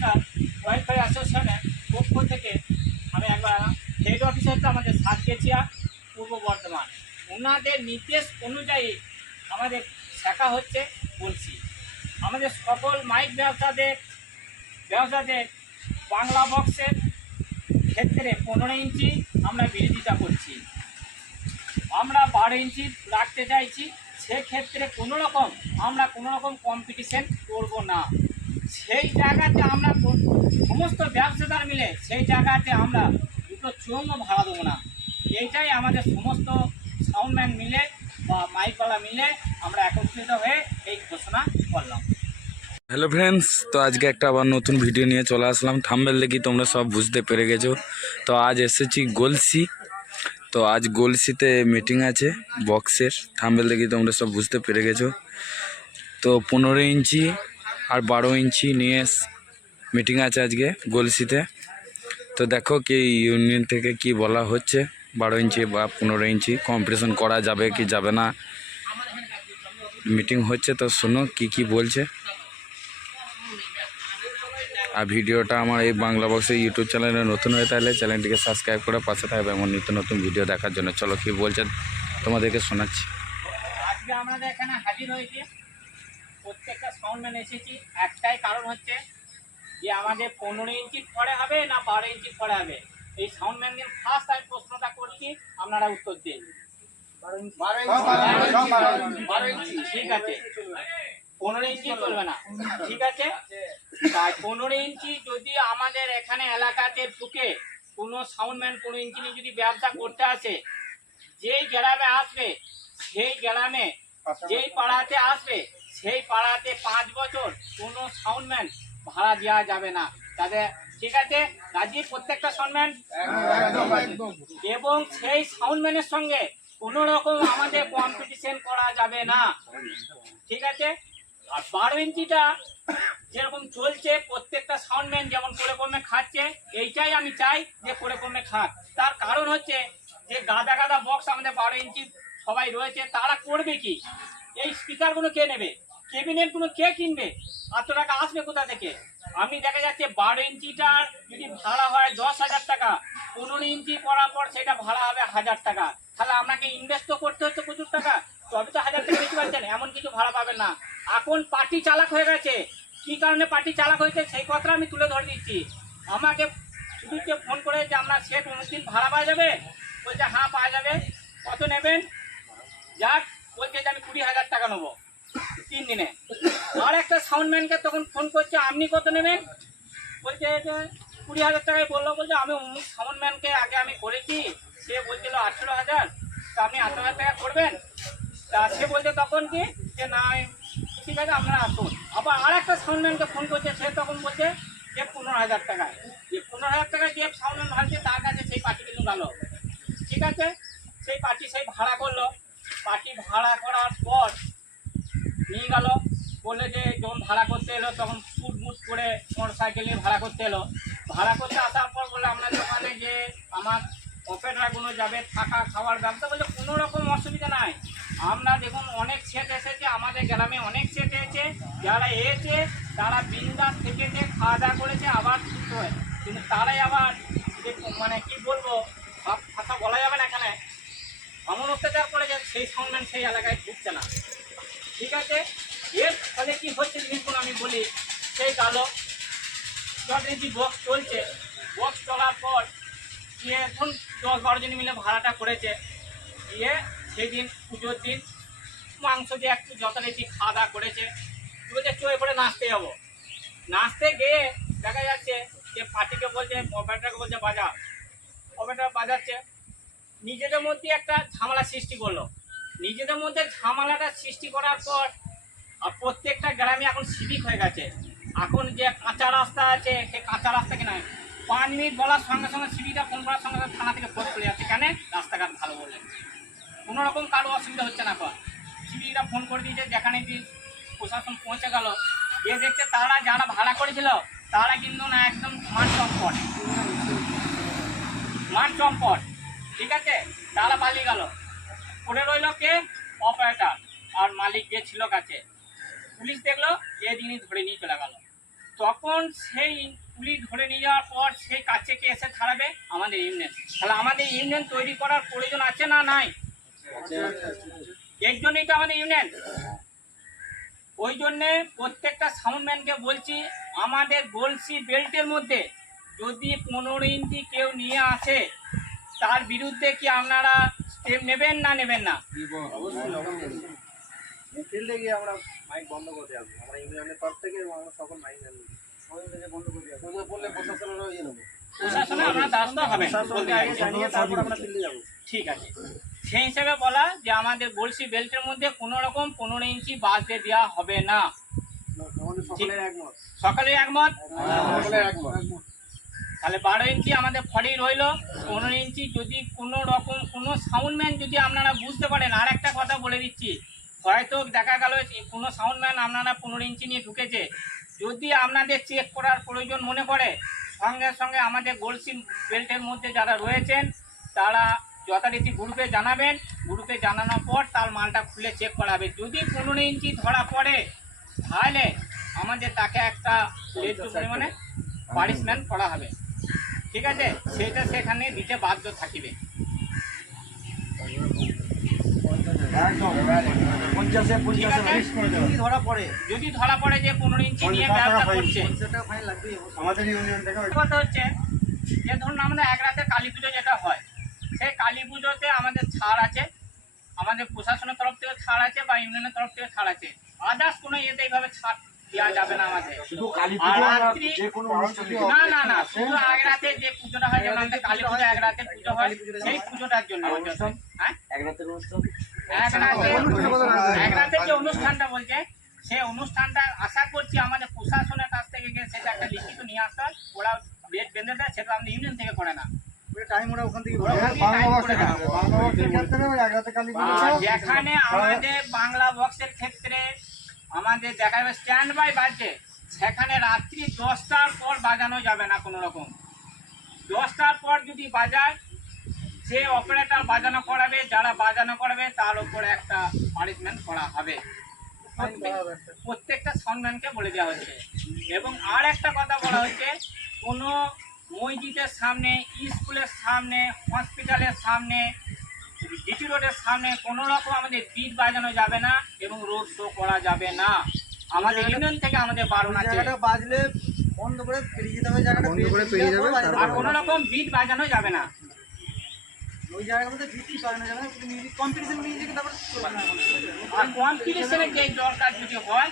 এলাকার ওয়াইফাই অ্যাসোসিয়েশনের পক্ষ থেকে আমি একবার হেড অফিস হচ্ছে আমাদের সাতগেছিয়া পূর্ব বর্ধমান। ওনাদের নির্দেশ অনুযায়ী আমাদের শাখা হচ্ছে বলছি আমাদের সকল মাইক ব্যবসাদের বাংলা বক্সের ক্ষেত্রে 15 ইঞ্চি আমরা বিরোধিতা করছি। আমরা 12 ইঞ্চি রাখতে চাইছি। সেক্ষেত্রে কোনো রকম কম্পিটিশন করব না। সেই জায়গাতে আমরা সমস্ত ব্যবসাদার মিলে সেই জায়গাতে আমরা দুটো চোঙও ভাড়া দেবো না। এইটাই আমাদের সমস্ত সাউন্ডম্যান মিলে বা মাইকওয়ালা মিলে আমরা একত্রিত হয়ে এই ঘোষণা করলাম। হ্যালো ফ্রেন্ডস, তো আজকে একটা আবার নতুন ভিডিও নিয়ে চলে আসলাম। থাম্বনেল দেখি তোমরা সব বুঝতে পেরে গেছো। তো আজ এসেছি গলসি। তো আজ গলসিতে মিটিং আছে বক্সের। থাম্বনেল দেখি তোমরা সব বুঝতে পেরে গেছো। তো 15 ইঞ্চি আর 12 ইঞ্চি নিয়ে মিটিং আছে আজকে গলসিতে। তো দেখো কি ইউনিয়ন থেকে কি বলা হচ্ছে, 12 ইঞ্চি বা 15 ইঞ্চি কম্পিটিশন করা যাবে কি যাবে না। মিটিং হচ্ছে, তো শোনো কি বলছে। আর ভিডিওটা আমার এই বাংলা বক্সের ইউটিউব চ্যানেলে নতুন হয়ে তাহলে চ্যানেলটিকে সাবস্ক্রাইব করে পাশে থাকবে এমন নিত্য নতুন ভিডিও দেখার জন্য। চলো কি বলছেন তোমাদেরকে শোনাচ্ছি। আজকে আমাদের এখানে হাজির হয়েছে প্রত্যেকটা সাউন্ডম্যান এসেছি একটাই কারণ হচ্ছে যে আমাদের 15 ইঞ্চির পরে হবে না 12 ইঞ্চির পরে হবে। এই সাউন্ডম্যানদের ফার্স্ট আমি প্রশ্নটা করছি, আপনারা উত্তর দিন। 12 ইঞ্চি ঠিক আছে, 15 ইঞ্চি চলবে না ঠিক আছে। তাই 15 ইঞ্চি যদি আমাদের এখানে এলাকাতে ঢুকে কোনো সাউন্ডম্যান 15 ইঞ্চি নিয়ে যদি ব্যবসা করতে আসে, যেই গ্রামে আসবে সেই গ্রামে যেই পাড়াতে আসবে সেই পাড়াতে 5 বছর কোনো সাউন্ডম্যান ভাড়া দেওয়া যাবে না তাদের। ঠিক আছে রাজি প্রত্যেকটা সাউন্ডম্যান? এবং সেই সাউন্ডম্যানের সঙ্গে কোনো রকম আমাদের কম্পিটিশন করা যাবে না ঠিক আছে। আর 12 ইঞ্চিটা যেরকম চলছে প্রত্যেকটা সাউন্ডম্যান যেমন করে কমে খাচ্ছে, এইটাই আমি চাই যে করে কমে খাক। তার কারণ হচ্ছে যে গাদা বক্স আমাদের 12 ইঞ্চি সবাই রয়েছে, তারা করবে কি? এই স্পিকারগুলো কে নেবে? ক্যাবিনেটগুলো কে কিনবে? এত টাকা আসবে কোথা থেকে? আমি দেখা যাচ্ছে 12 ইঞ্চিটার যদি ভাড়া হয় 10,000 টাকা, 15 ইঞ্চি করার পর সেটা ভাড়া হবে 1000 টাকা। তাহলে আপনাকে ইনভেস্ট তো করতে হচ্ছে প্রচুর টাকা, তবে তো 1000 টাকা বেশি পাচ্ছেন। এমন কিছু ভাড়া পাবেন না। এখন পার্টি চালাক হয়ে গেছে। কি কারণে পার্টি চালাক হয়েছে সেই কথা আমি তুলে ধরে দিচ্ছি। আমাকে শুধু ফোন করে যে আপনার সেট অনেকদিন ভাড়া পাওয়া যাবে, বলছে হ্যাঁ পাওয়া যাবে, কত নেবেন? যাক বলছে যে আমি 20,000 টাকা নেবো 3 দিনে। আর একটা সাউন্ডম্যানকে তখন ফোন করছে আপনি কত নেবেন? বলছে যে 20,000 টাকায় বললো। বলছে আমি অমুক সাউন্ডম্যানকে আগে আমি করেছি, সে বলছিল 18,000, তা আপনি 18,000 টাকা করবেন? তা সে বলছে তখন কি যে না ঠিক আছে আপনারা আসুন। আবার আর একটা সাউন্ডম্যানকে ফোন করছে, সে তখন বলছে যে 15,000 টাকায়। যে 15,000 টাকায় যে সাউন্ডম্যান ভাবছে তার কাছে সেই পার্টি কিন্তু গেল ঠিক আছে। সেই পার্টি সেই ভাড়া করলো, পার্টি ভাড়া করার পর নিয়ে গেল, বললে যে যখন ভাড়া করতে এলো তখন ফুটমুট করে মোটর সাইকেল নিয়ে ভাড়া করতে এলো। ভাড়া করতে আসার পর বলে আপনাদের ওখানে যে আমার অপারেটরগুলো যাবে থাকা খাওয়ার ব্যবস্থা, বলে কোনো রকম অসুবিধা নাই। আমরা দেখুন অনেক সেট এসেছে আমাদের গ্রামে, অনেক সেট এসেছে, যারা এসে তারা বিন্দাস থেকেছে, খাওয়া দাওয়া করেছে, আবার ছুটতে হয়। কিন্তু তারাই আবার যে মানে কি বলবো সব কথা বলা যাবে না এখানে, এমন অত্যাচার করেছে সেই সাউন্ডম্যান সেই এলাকায় ঢুকছে না ঠিক আছে। এর ফলে কি হচ্ছে জিনিসগুলো আমি বলি। সেই কালো 10 ইঞ্চি বক্স চলছে, বক্স চলার পর গিয়ে এখন 10-12 জন মিলে ভাড়াটা করেছে। দিয়ে সেদিন পুজোর দিন মাংস দিয়ে একটু যথারীতি খাওয়া দাওয়া করেছে। বলছে চয়ে পড়ে নাচতে যাবো। নাচতে গিয়ে দেখা যাচ্ছে যে পার্টিকে বলছে, অপারেটরকে বলছে বাজা, অপারেটর বাজাচ্ছে। নিজেদের মধ্যে একটা ঝামেলা সৃষ্টি করলো। নিজেদের মধ্যে ঝামেলাটা সৃষ্টি করার পর আর প্রত্যেকটা গ্রামে এখন সিভিক হয়ে গেছে। এখন যে কাঁচা রাস্তা আছে সেই কাঁচা রাস্তা কি নয়, 5 মিনিট বলার সঙ্গে সঙ্গে সিভিকটা ফোন করার সঙ্গে সঙ্গে থানা থেকে ফোন চলে যাচ্ছে। কেন? রাস্তাঘাট ভালো বলে, কোনো রকম কারো অসুবিধা হচ্ছে না। পর সিভিকটা ফোন করে দিয়েছে, যেখানে প্রশাসন পৌঁছে গেল, গিয়ে দেখছে তারা যারা ভাড়া করেছিল তারা কিন্তু না একদম মাঠ চম্পট ঠিক আছে। তারা পালিয়ে গেল, পড়ে রইল কে? অপারেটর আর মালিক যে ছিল কাছে। পুলিশ দেখলো, যে জিনিস ধরে নিয়ে চলে গেল। তখন সেই পুলিশ ধরে নিয়ে যাওয়ার পর সেই কাছে কে এসে ছাড়াবে? আমাদের ইউনিয়ন। তাহলে আমাদের ইউনিয়ন তৈরি করার প্রয়োজন আছে না নাই? এর জন্যই তো আমাদের ইউনিয়ন। ওই জন্যে প্রত্যেকটা সাউন্ডম্যানকে বলছি, আমাদের গলসি বেল্টের মধ্যে যদি 15 ইঞ্চি কেউ নিয়ে আসে তার বিরুদ্ধে কি আপনারা স্টেপ নেবেন না নেবেন না? ফিল্ডে গিয়ে আমরা মাইক বন্ধ করে আসবো, আমরা ইউনিয়নের তরফ থেকে এবং আমরা সকল মাইক বন্ধ করে আসবো। বললে প্রশাসনেরও ইয়ে নেবো, প্রশাসনে আপনারা দ্বারস্থ হবেন, বলতে আগে চাইছি। জানিয়ে তারপর আমরা ফিল্ডে যাবো। ঠিক আছে, সেই হিসেবে বলা যে আমাদের গলসি বেল্টের মধ্যে কোনো রকম 15 ইঞ্চি বাঁধতে দেওয়া হবে না। আমাদের সকলের একমত। সকালে একমত? সকলের একমত। তাহলে 12 ইঞ্চি আমাদের ফড়ি রইল। 15 ইঞ্চি যদি কোনো রকম কোনো সাউন্ডম্যান যদি আপনারা বুঝতে পারেন, আর একটা কথা বলে দিচ্ছি, হয়তো দেখা গেল কোনো সাউন্ডম্যান আপনারা 15 ইঞ্চি নিয়ে ঢুকেছে, যদি আপনাদের চেক করার প্রয়োজন মনে করে সঙ্গে সঙ্গে আমাদের গলসি বেল্টের মধ্যে যারা রয়েছেন তারা যথারীতি গ্রুপে জানাবেন। গ্রুপে জানানোর পর তার মালটা খুলে চেক করা হবে। যদি 15 ইঞ্চি ধরা পড়ে তাহলে আমাদের তাকে একটা পরিমাণে পানিশমেন্ট করা হবে। ঠিক আছে, সেটা সেখানে দিতে বাধ্য থাকিবে। যদি ধরা পড়ে যে 15 ইঞ্চি নিয়ে ব্যবসা করছে, আমাদের ইউনিয়ন থেকে কথা হচ্ছে যে ধরুন আমাদের এক রাতে কালী পুজো যেটা হয়, সেই কালী পুজোতে আমাদের ছাড় আছে, আমাদের প্রশাসনের তরফ থেকে ছাড় আছে বা ইউনিয়নের তরফ থেকে ছাড় আছে। আদার্স কোনো ইয়েতে এইভাবে ছাড় দেওয়া যাবে না আমাদের। আর রাত্রি না না না, শুধু এক রাতে যে পুজোটা হয়, যেমন আমাদের কালী পুজো এক রাতে পুজো হয়, সেই পুজোটার জন্য। হ্যাঁ, এক রাতে যে অনুষ্ঠানটা বলছে, সেই অনুষ্ঠানটা আশা করছি আমাদের প্রশাসনের কাছ থেকে গিয়ে সেটা একটা লিখিত নিয়ে আসতে হয়। ওরা ডেট বেঁধে দেয়, সেটা আমাদের ইউনিয়ন থেকে করে না। টাইম ওরা ওখান থেকে যেখানে আমাদের বাংলা বক্সের ক্ষেত্রে আমাদের দেখা যাবে স্ট্যান্ড বাই বাজছে, সেখানে রাত্রি 10টার পর বাজানো যাবে না কোনো রকম। 10টার পর যদি বাজায়, যে অপারেটর বাজানো করাবে, যারা বাজানো করাবে তার উপরে একটা পানিশমেন্ট করা হবে। প্রত্যেকটা সাউন্ডম্যানকে বলে দেওয়া হচ্ছে। এবং আর একটা কথা বলা হচ্ছে, কোনো মসজিদের সামনে, স্কুলের সামনে, হসপিটালের সামনে, জিটি রোডের সামনে কোনো রকম আমাদের বিট বাজানো যাবে না এবং রোড শো করা যাবে না। আমাদের ইউনিয়ন থেকে আমাদের বারণ আছে, বাজলে বন্ধ করে পেরিয়ে যেতে হবে, জায়গাটা বন্ধ করে পেরিয়ে যাবে। আর কোনো রকম বিট বাজানো যাবে না। ওই জায়গার মধ্যে বিটি বাজানো যাবে না, মিউজিক কম্পিটিশন মিউজিক তারপর চলবে না। আর কম্পিটিশনের যে দরকার যদি হয়,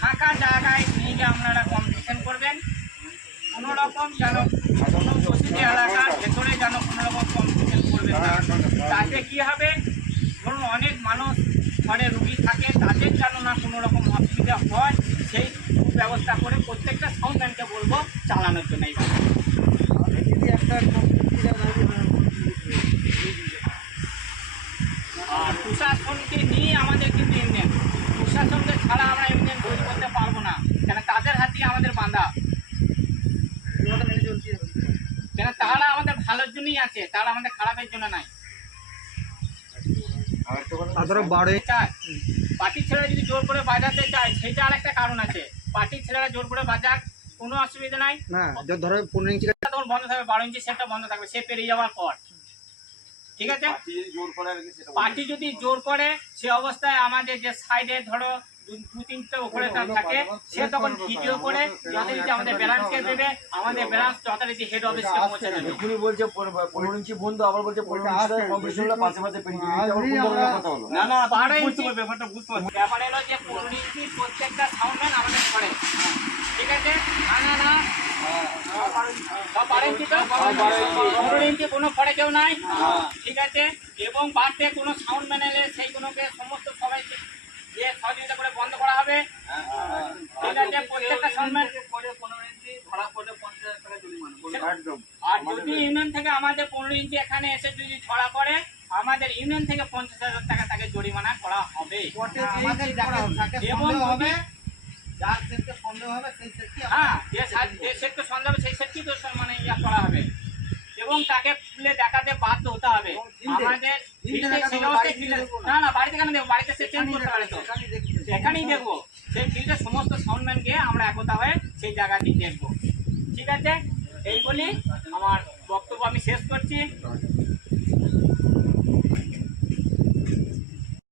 ফাঁকা জায়গায় নিয়ে গিয়ে আপনারা কম্পিটিশন করবেন। কোনো রকম যেন কোনো বসতি এলাকার ভেতরে যেন কোনো রকম কম্পিটিশন করবেন না। তাতে কী হবে, ধরুন অনেক মানুষ ঘরে রুগী থাকে, তাদের যেন না কোনো রকম অসুবিধা হয়, সেই ব্যবস্থা করে প্রত্যেকটা সাউন্ডম্যানকে বলবো চালানোর জন্য। এইবার একটা আর প্রশাসনকে নিয়ে আমাদের কিন্তু ইউনিয়ন, প্রশাসনকে ছাড়া আমরা ইউনিয়ন তৈরি করতে পারবো না, কেন তাদের হাতেই আমাদের বাঁধা। কেন তারা আমাদের ভালোর জন্যই আছে, তারা আমাদের খারাপের জন্য নাই। চায় পার্টির ছেলেরা যদি জোর করে বাজাতে চায়, সেটা আর একটা কারণ আছে। পার্টির ছেলেরা জোর করে বাজাক, কোনো অসুবিধা নাই, না ধরো 15 ইঞ্চি তখন বন্ধ থাকবে, 12 ইঞ্চি সেটটা বন্ধ থাকবে সে পেরিয়ে যাওয়ার পর। ঠিক আছে, পার্টি যদি জোর করে, সে অবস্থায় আমাদের যে সাইডে ধরো 2-3টে উপরে থাকে, সে তখন ভিডিও করে যথারীতি আমাদের ব্রাঞ্চকে দেবে, আমাদের ব্রাঞ্চ যথারীতি হেড অফিসকে পৌঁছে দেবে। এখনই বলছে 15 ইঞ্চি বন্ধ, আবার বলছে 15 ইঞ্চি কম্পিটিশন হলে পাশে পাশে পেরিয়ে যাবে। এটা আবার কোন ধরনের কথা হলো? না না, 12 ইঞ্চি ব্যাপারটা বুঝতে পারছি। ব্যাপার হলো যে 15 ইঞ্চি প্রত্যেকটা সাউন্ডম্যান আমাদের করে। ঠিক আছে, না না না, সব 12 ইঞ্চি তো, 15 ইঞ্চি কোনো পরে কেউ নাই। ঠিক আছে, এবং বাড়তে কোনো সাউন্ডম্যান এলে সেইগুলোকে সমস্ত সবাই যে সহযোগিতা করে বন্ধ করা হবে। ঠিক আছে, প্রত্যেকটা সাউন্ডম্যান। আর যদি ইউনিয়ন থেকে আমাদের 15 ইঞ্চি এখানে এসে যদি ধরা পড়ে, আমাদের ইউনিয়ন থেকে 50,000 টাকা তাকে জরিমানা করা হবে। এবং হবে যার সেটকে সন্দেহ হবে সেই সেটকে, হ্যাঁ, যে সেটকে সন্দেহ হবে সেই সেটকে তো মানে ইয়া করা হবে এবং তাকে খুলে দেখাতে বাধ্য হতে হবে। আমাদের না না, বাড়িতে কেন দেখবো, বাড়িতে সে চেঞ্জ করতে পারে তো, এখানেই দেখবো। সেই ফিল্ডে সমস্ত সাউন্ডম্যানকে আমরা একতা হয়ে সেই জায়গাটি দেখব। ঠিক আছে, এই বলি আমার বক্তব্য আমি শেষ করছি।